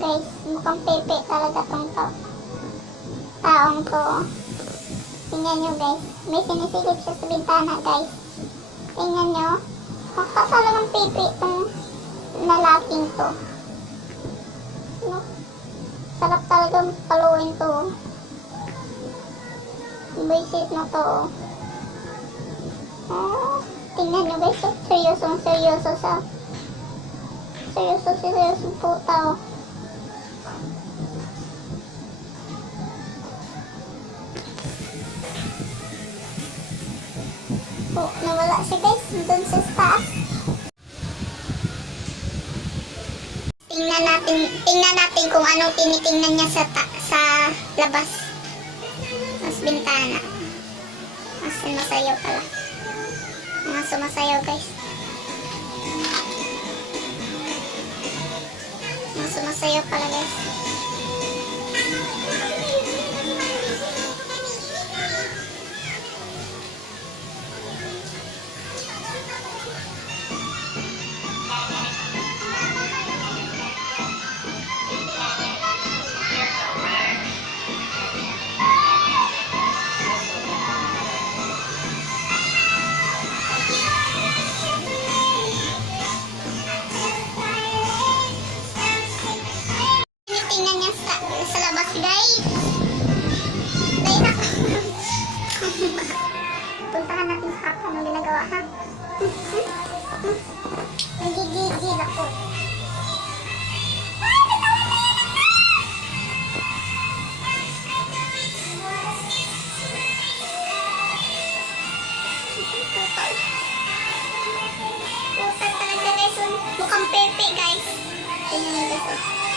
guys, mukhang pepe talaga tong taong to. Tingnan nyo guys, may sinisilip siya sa bintana guys. Tingnan nyo, mukha talagang pepe tong lalaking to. No? Sarap talagang paluin to. Visit mo to. Oh, tingnan nyo guys, seryoso sa seryoso puta oh. Oh, nawala siya guys, dun sa taas. Tingnan natin kung anong tinitingnan niya sa labas. Mas bintana. Mas sumasayaw pala. Mas sumasayaw guys. Mas sumasayaw pala guys. Tingnan niya sa labas guys. Dahil na. Puntahan natin sa kapwa ng ginagawa ha. Nagigigil ako. Putal talaga guys. Mukhang pepe guys. Tingnan niyo guys.